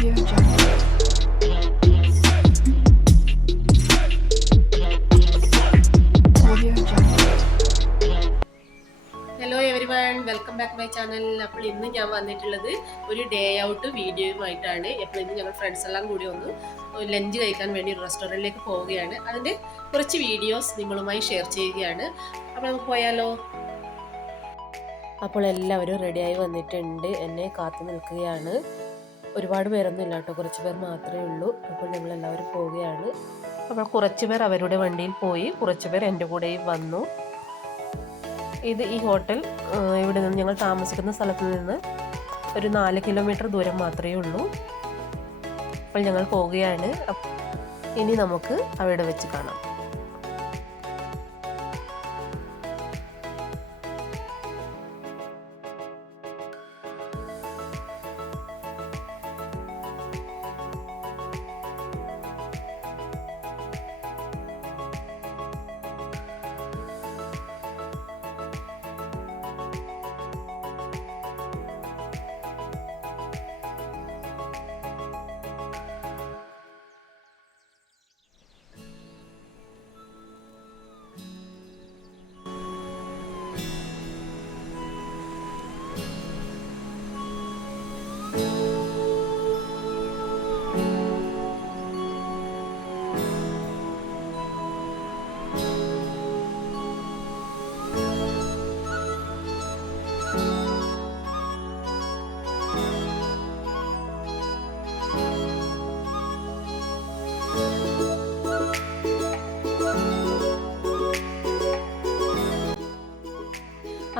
Audio Jungle. Audio Jungle. Hello every one, welcome back my channel. അപ്പോൾ ഇന്ന് ഞാൻ വന്നിട്ടുള്ളത് ഒരു ഡേ ഔട്ട് വീഡിയോയുമായിട്ടാണ്. അപ്പോൾ ഇന്ന് ഞങ്ങൾ ഫ്രണ്ട്സ് എല്ലാം കൂടി ഒന്ന് ലഞ്ച് കഴിക്കാൻ വേണ്ടി ഒരു റെസ്റ്റോറൻറ്റിലേക്ക് പോവുകയാണ്. അതിൻ്റെ കുറച്ച് വീഡിയോസ് നിങ്ങളുമായി ഷെയർ ചെയ്യുകയാണ്. അപ്പോൾ നമുക്ക് പോയാലോ? അപ്പോൾ എല്ലാവരും റെഡിയായി വന്നിട്ടുണ്ട്, എന്നെ കാത്തു നിൽക്കുകയാണ്. ഒരുപാട് പേരൊന്നും ഇല്ല കേട്ടോ, കുറച്ച് പേർ മാത്രമേ ഉള്ളൂ. അപ്പോൾ ഞങ്ങളെല്ലാവരും പോവുകയാണ്. അപ്പോൾ കുറച്ച് പേർ അവരുടെ വണ്ടിയിൽ പോയി, കുറച്ച് പേർ എൻ്റെ കൂടെയും വന്നു. ഇത് ഈ ഹോട്ടൽ ഇവിടെ നിന്ന് ഞങ്ങൾ താമസിക്കുന്ന സ്ഥലത്ത് നിന്ന് ഒരു 4 കിലോമീറ്റർ ദൂരം മാത്രമേ ഉള്ളൂ. അപ്പോൾ ഞങ്ങൾ പോവുകയാണ്. ഇനി നമുക്ക് അവിടെ വെച്ച് കാണാം.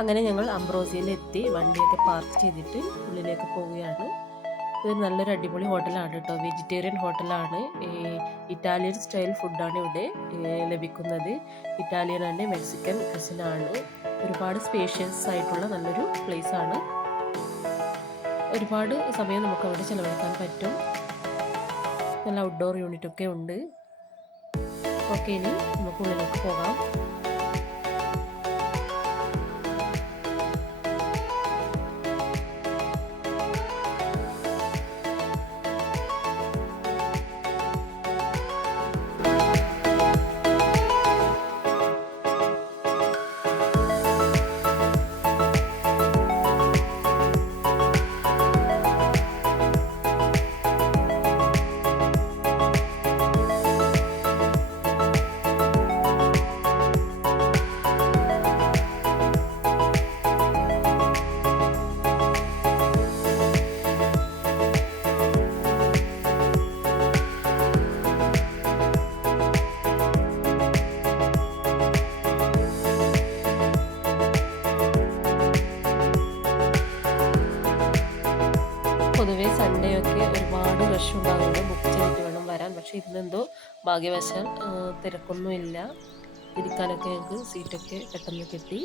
അങ്ങനെ ഞങ്ങൾ അംബ്രോസിയയിലെത്തി, വണ്ടിയൊക്കെ പാർക്ക് ചെയ്തിട്ട് ഉള്ളിലേക്ക് പോവുകയാണ്. ഇത് നല്ലൊരു അടിപൊളി ഹോട്ടലാണ് കേട്ടോ, വെജിറ്റേറിയൻ ഹോട്ടലാണ്. ഇറ്റാലിയൻ സ്റ്റൈൽ ഫുഡാണ് ഇവിടെ ലഭിക്കുന്നത്. ഇറ്റാലിയൻ ആൻഡ് മെക്സിക്കൻ കസിനാണ്. ഒരുപാട് സ്പേഷ്യസ് ആയിട്ടുള്ള നല്ലൊരു പ്ലേസാണ്. ഒരുപാട് സമയം നമുക്ക് അവിടെ ചിലവഴിക്കാൻ പറ്റും. നല്ല ഔട്ട്ഡോർ യൂണിറ്റൊക്കെ ഉണ്ട്. ഓക്കെ, ഇനി നമുക്ക് ഉള്ളിലേക്ക് പോകാം. പൊതുവേ സൺഡേ ഒക്കെ ഒരുപാട് റഷ് ഉണ്ടാകുന്നുണ്ട്, ബുക്ക് ചെയ്തിട്ട് വേണം വരാൻ. പക്ഷേ ഇന്നെന്തോ ഭാഗ്യവശാൽ തിരക്കൊന്നുമില്ല. ഇരിക്കാനൊക്കെ ഞങ്ങൾക്ക് സീറ്റൊക്കെ പെട്ടെന്ന് കിട്ടി.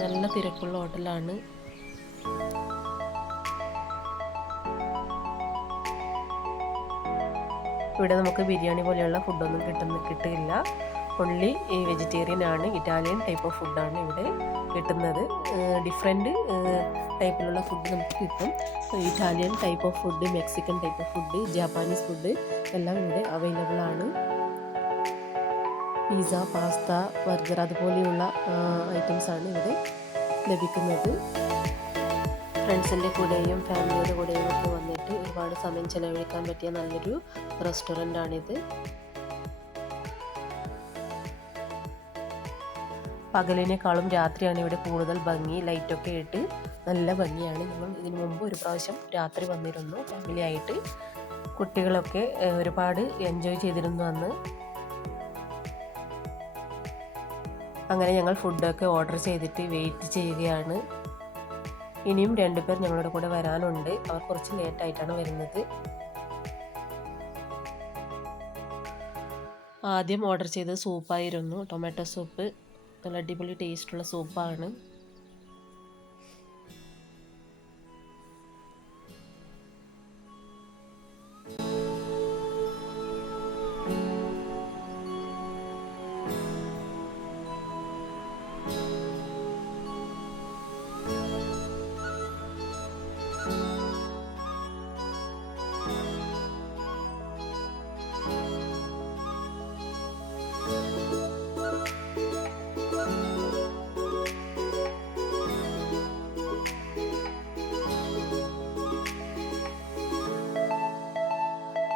നല്ല തിരക്കുള്ള ഹോട്ടലാണ്. ഇവിടെ നമുക്ക് ബിരിയാണി പോലെയുള്ള ഫുഡൊന്നും കിട്ടില്ല. ഓൺലി വെജിറ്റേറിയൻ ആണ്. ഇറ്റാലിയൻ ടൈപ്പ് ഓഫ് ഫുഡാണ് ഇവിടെ കിട്ടുന്നത്. ഡിഫറെൻറ്റ് ടൈപ്പിലുള്ള ഫുഡ് നമുക്ക് കിട്ടും. Italian type of food, Mexican type of food, Japanese food എല്ലാം ഇവിടെ അവൈലബിൾ ആണ്. പിസ്സ, പാസ്ത, ബർഗർ അതുപോലെയുള്ള ഐറ്റംസാണ് ഇവിടെ ലഭിക്കുന്നത്. ഫ്രണ്ട്സിൻ്റെ കൂടെയും ഫാമിലിയുടെ കൂടെയും ഒക്കെ വന്നിട്ട് ഒരുപാട് സമയം ചിലവഴിക്കാൻ പറ്റിയ നല്ലൊരു റെസ്റ്റോറൻ്റാണിത്. പകലിനേക്കാളും രാത്രിയാണ് ഇവിടെ കൂടുതൽ ഭംഗി. ലൈറ്റൊക്കെ ഇട്ട് നല്ല ഭംഗിയാണ്. ഞങ്ങൾ ഇതിനു മുമ്പ് ഒരു പ്രാവശ്യം രാത്രി വന്നിരുന്നു ഫാമിലി ആയിട്ട്. കുട്ടികളൊക്കെ ഒരുപാട് എൻജോയ് ചെയ്തിരുന്നു അന്ന്. അങ്ങനെ ഞങ്ങൾ ഫുഡൊക്കെ ഓർഡർ ചെയ്തിട്ട് വെയിറ്റ് ചെയ്യുകയാണ്. ഇനിയും 2 പേർ ഞങ്ങളുടെ കൂടെ വരാനുണ്ട്. അവർ കുറച്ച് ലേറ്റായിട്ടാണ് വരുന്നത്. ആദ്യം ഓർഡർ ചെയ്തത് സൂപ്പായിരുന്നു, ടൊമാറ്റോ സൂപ്പ്. നല്ല അടിപൊളി ടേസ്റ്റുള്ള സൂപ്പാണ്.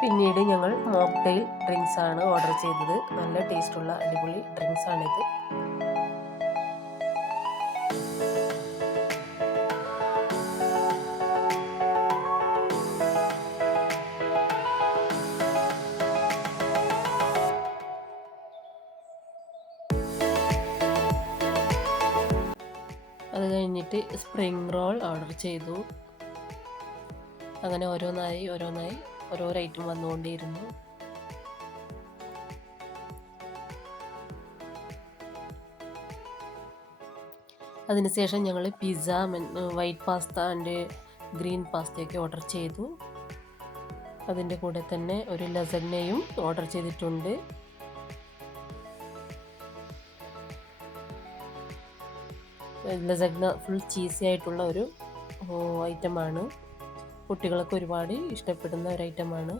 പിന്നീട് ഞങ്ങൾ മോക്ടെയിൽ ഡ്രിങ്ക്സ് ആണ് ഓർഡർ ചെയ്തത്. നല്ല ടേസ്റ്റുള്ള അടിപൊളി ഡ്രിങ്ക്സ് ആണിത്. അത് കഴിഞ്ഞിട്ട് സ്പ്രിംഗ് റോൾ ഓർഡർ ചെയ്തു. അങ്ങനെ ഓരോന്നായി ഓരോ ഐറ്റം വന്നുകൊണ്ടേയിരുന്നു. അതിനുശേഷം ഞങ്ങൾ pizza, white pasta and green പാസ്തയൊക്കെ ഓർഡർ ചെയ്തു. അതിൻ്റെ കൂടെ തന്നെ ഒരു ലസഗ്നയും ഓർഡർ ചെയ്തിട്ടുണ്ട്. ലസഗ്ന ഫുൾ ചീസി ആയിട്ടുള്ള ഒരു ഐറ്റമാണ്. കുട്ടികൾക്ക് ഒരുപാട് ഇഷ്ടപ്പെടുന്ന ഒരു ഐറ്റമാണ്.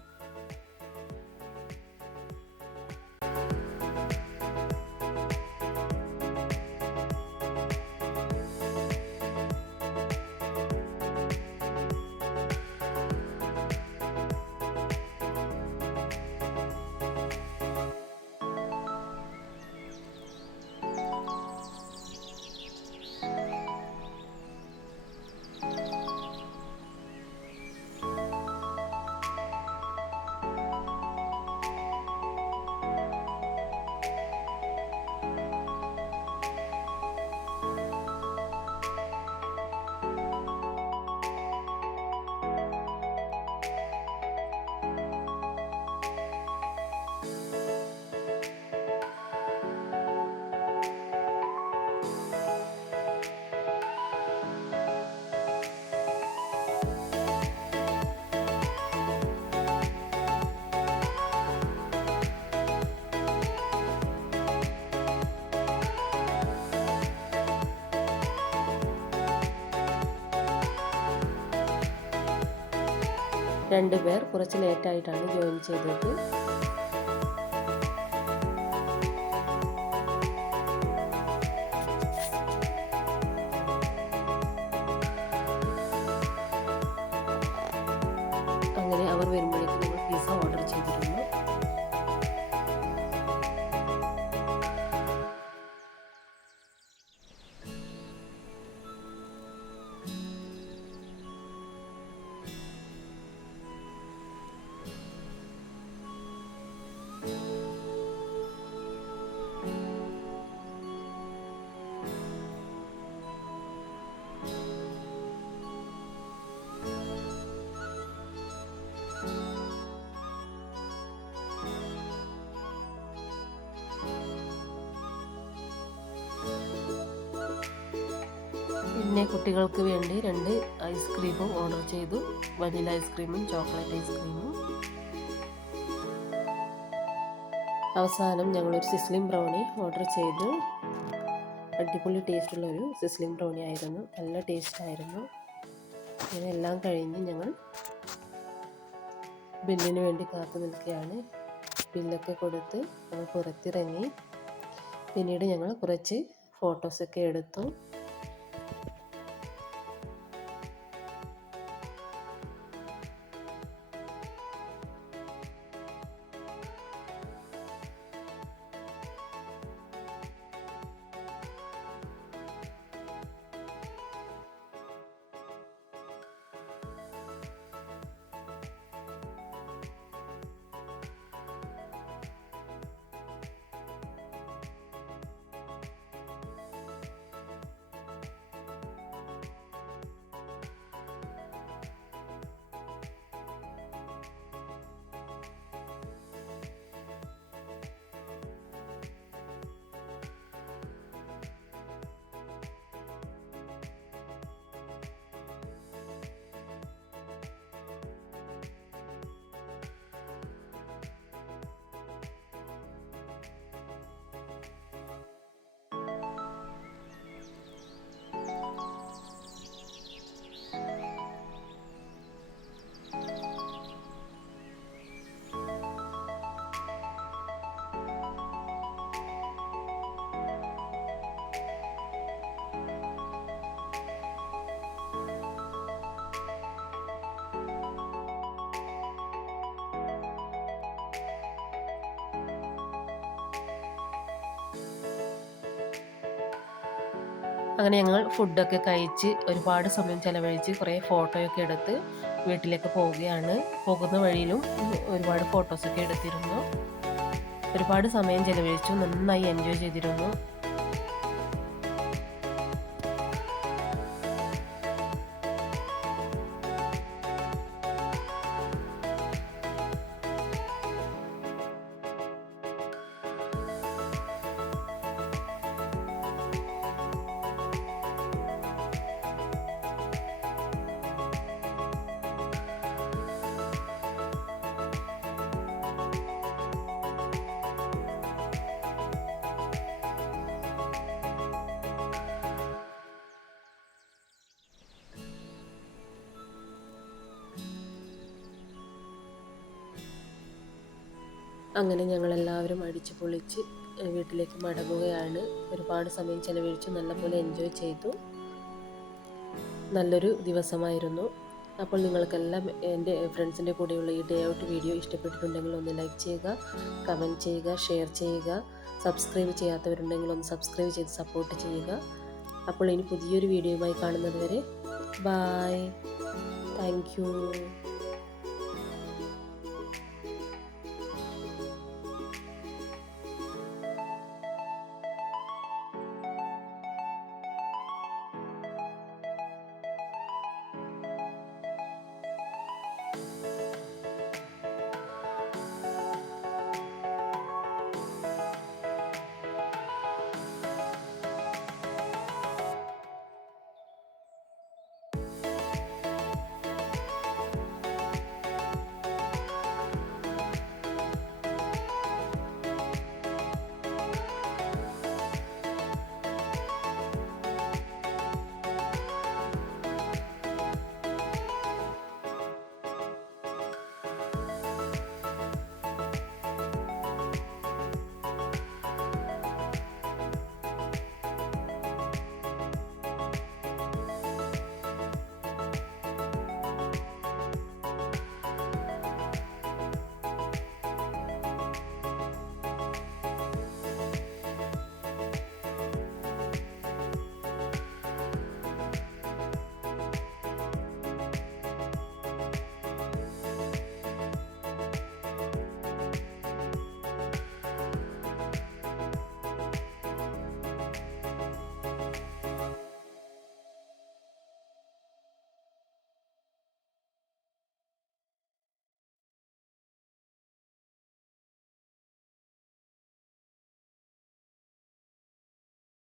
രണ്ടുപേർ കുറച്ച് ലേറ്റായിട്ടാണ് ജോയിൻ ചെയ്തത്. അങ്ങനെ അവർ വരുമ്പോഴേക്കും നമ്മൾ പിസ്സ ഓർഡർ ചെയ്തിരുന്നു. പിന്നെ കുട്ടികൾക്ക് വേണ്ടി 2 ഐസ്ക്രീമും ഓർഡർ ചെയ്തു. വനില ഐസ്ക്രീമും ചോക്ലേറ്റ് ഐസ്ക്രീമും. അവസാനം ഞങ്ങളൊരു സിസ്ലിംഗ് ബ്രൗണി ഓർഡർ ചെയ്തു. അടിപൊളി ടേസ്റ്റുള്ളൊരു സിസ്ലിംഗ് ബ്രൗണി ആയിരുന്നു. നല്ല ടേസ്റ്റായിരുന്നു. അങ്ങനെ എല്ലാം കഴിഞ്ഞ് ഞങ്ങൾ ബില്ലിന് വേണ്ടി കാത്തു നിൽക്കുകയാണ്. ബില്ലൊക്കെ കൊടുത്ത് ഞങ്ങൾ പുറത്തിറങ്ങി. പിന്നീട് ഞങ്ങൾ കുറച്ച് ഫോട്ടോസൊക്കെ എടുത്തു. അങ്ങനെ ഞങ്ങൾ ഫുഡൊക്കെ കഴിച്ച് ഒരുപാട് സമയം ചിലവഴിച്ച് കുറേ ഫോട്ടോയൊക്കെ എടുത്ത് വീട്ടിലേക്ക് പോവുകയാണ്. പോകുന്ന വഴിയിലും ഒരുപാട് ഫോട്ടോസൊക്കെ എടുത്തിരുന്നു. ഒരുപാട് സമയം ചിലവഴിച്ചു, നന്നായി എൻജോയ് ചെയ്തിരുന്നു. അങ്ങനെ ഞങ്ങളെല്ലാവരും അടിച്ചു പൊളിച്ച് വീട്ടിലേക്ക് മടങ്ങുകയാണ്. ഒരുപാട് സമയം ചിലവഴിച്ചു, നല്ലപോലെ എൻജോയ് ചെയ്തു. നല്ലൊരു ദിവസമായിരുന്നു. അപ്പോൾ നിങ്ങൾക്കെല്ലാം എൻ്റെ ഫ്രണ്ട്സിൻ്റെ കൂടെയുള്ള ഈ ഡേ ഔട്ട് വീഡിയോ ഇഷ്ടപ്പെട്ടിട്ടുണ്ടെങ്കിൽ ഒന്ന് ലൈക്ക് ചെയ്യുക, കമൻറ്റ് ചെയ്യുക, ഷെയർ ചെയ്യുക. സബ്സ്ക്രൈബ് ചെയ്യാത്തവരുണ്ടെങ്കിൽ ഒന്ന് സബ്സ്ക്രൈബ് ചെയ്ത് സപ്പോർട്ട് ചെയ്യുക. അപ്പോൾ ഇനി പുതിയൊരു വീഡിയോയുമായി കാണുന്നത് വരെ ബായ്. Thank you.